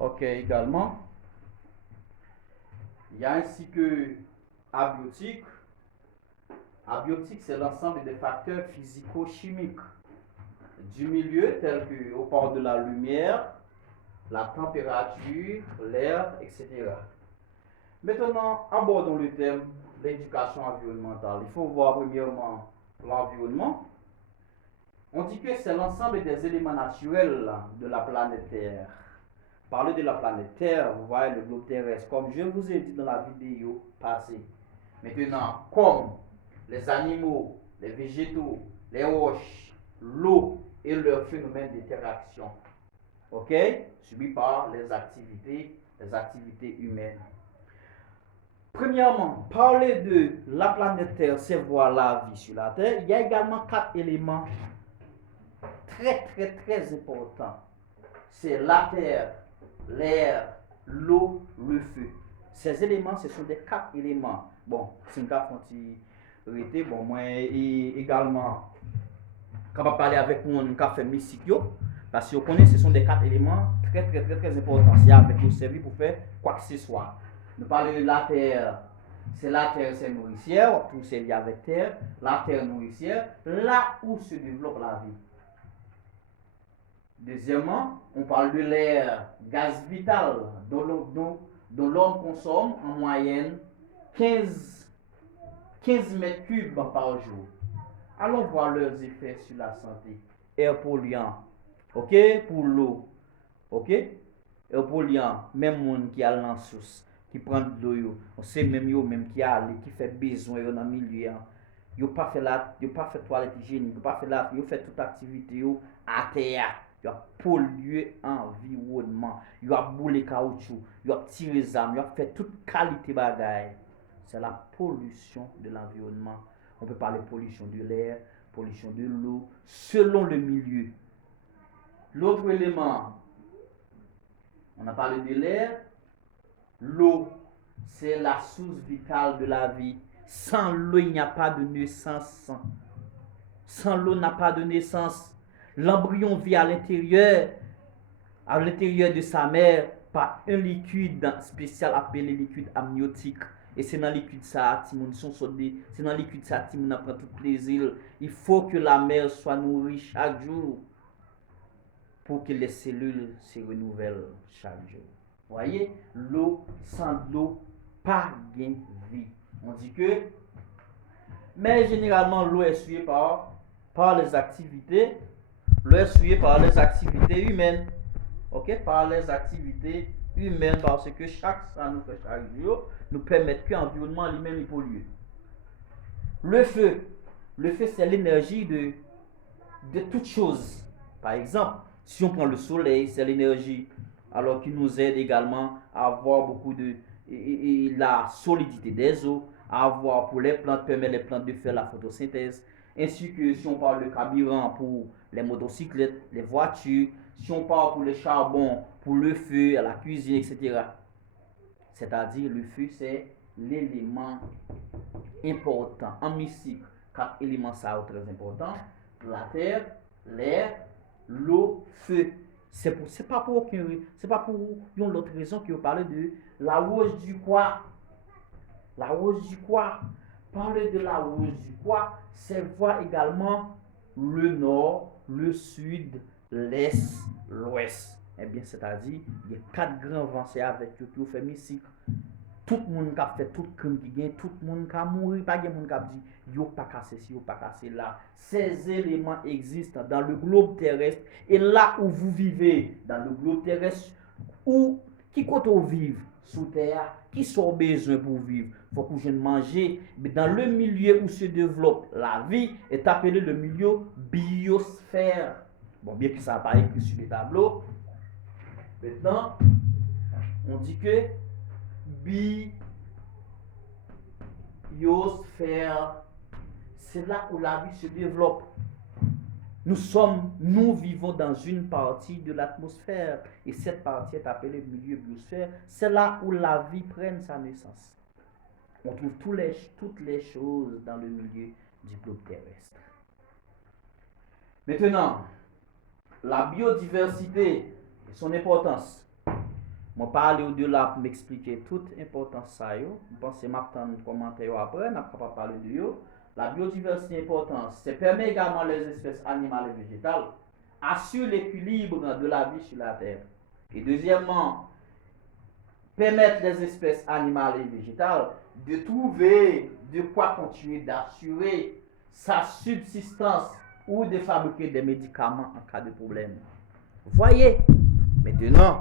Ok, également, il y a ainsi que abiotique. Abiotique, c'est l'ensemble des facteurs physico-chimiques du milieu, tels que au port de la lumière, la température, l'air, etc. Maintenant, abordons le thème l'éducation environnementale. Il faut voir premièrement l'environnement. On dit que c'est l'ensemble des éléments naturels de la planète Terre. Parler de la planète Terre, vous voyez le globe terrestre, comme je vous ai dit dans la vidéo passée. Maintenant, comme les animaux, les végétaux, les roches, l'eau et leurs phénomènes d'interaction, ok, subi par les activités humaines. Premièrement, parler de la planète Terre, c'est voir la vie sur la Terre. Il y a également 4 éléments très importants. C'est la terre, l'air, l'eau, le feu. Ces éléments, ce sont des 4 éléments. Bon, c'est une carte qui bon, moi également, quand on va parler avec moi, on va faire mystique, parce que vous connaissez, ce sont des 4 éléments très importants. C'est avec vous servir pour faire quoi que ce soit. Nous parlons de la terre. C'est la terre, c'est nourricière, tout c'est lié avec terre. La terre nourricière, là où se développe la vie. Deuxièmement, on parle de l'air, gaz vital, dont l'homme consomme en moyenne 15 mètres cubes par jour. Allons voir leurs effets sur la santé. Air polluant, ok, pour l'eau, ok, air polluant, même monde qui a l'ensouce, qui prend de l'eau, on sait même yo, même qui a qui fait besoin dans le milieu, yo pas fait la, yo pas fait toilette hygiénique, yo pas fait la, yo fait toute activité yo à terre. Il a pollué l'environnement, il a boulé caoutchouc, il a tiré les âmes, il a fait toute qualité de bagaille. C'est la pollution de l'environnement. On peut parler pollution de l'air, pollution de l'eau, selon le milieu. L'autre élément, on a parlé de l'air, l'eau, c'est la source vitale de la vie. Sans l'eau, il n'y a pas de naissance. Sans l'eau, il n'y a pas de naissance. L'embryon vit à l'intérieur de sa mère par un liquide spécial appelé liquide amniotique. Et c'est dans le liquide ça, c'est dans le liquide ça, Timon apprend tout plaisir. Il faut que la mère soit nourrie chaque jour pour que les cellules se renouvellent chaque jour. Vous voyez, l'eau, sans l'eau, pas de vie. On dit que, mais généralement, l'eau est suivie par les activités. L'eau est suivie par les activités humaines. Ok, par les activités humaines, parce que ça nous fait chaque jour, nous permet que l'environnement lui-même est pollué. Le feu c'est l'énergie de toute chose. Par exemple, si on prend le soleil, c'est l'énergie, alors qui nous aide également à avoir beaucoup de la solidité des eaux, à avoir pour les plantes, permet les plantes de faire la photosynthèse, ainsi que si on parle de carburant pour les motocyclettes, les voitures, si on parle pour le charbon, pour le feu, la cuisine, etc. C'est-à-dire le feu, c'est l'élément important en mystique. 4 éléments ça très importants: la terre, l'air, l'eau, feu. C'est pas pour une autre raison que vous parlez de la rose du quoi. La rose du quoi. Parler de la rose du quoi, c'est voir également le nord, le sud, l'est, l'ouest. Eh bien, c'est-à-dire, il y a 4 grands vents, c'est avec eux qui ont fait mystique. Tout le monde qui a fait tout crime qui gagne, tout le monde qui a mouru, pas de monde qui a dit yo pas cassé ci, yo pas cassé là. Ces éléments existent dans le globe terrestre, et là où vous vivez, dans le globe terrestre, où qui compte vivre sous terre, qui sont besoin pour vivre, faut que je manger, mais dans le milieu où se développe la vie est appelé le milieu biosphère. Bon, bien que ça n'a pas écrit sur les tableaux. Maintenant, on dit que biosphère, c'est là où la vie se développe. Nous vivons dans une partie de l'atmosphère, et cette partie est appelée milieu biosphère. C'est là où la vie prend sa naissance. On trouve toutes les choses dans le milieu du globe terrestre. Maintenant, la biodiversité et son importance. Je parle au-delà pour m'expliquer toute importance ça. Je pense que je vais commentaire après, je vais parler de yo. La biodiversité importante, c'est permet également les espèces animales et végétales, assure l'équilibre de la vie sur la Terre. Et deuxièmement, permettre les espèces animales et végétales de trouver de quoi continuer d'assurer sa subsistance ou de fabriquer des médicaments en cas de problème. Voyez, maintenant,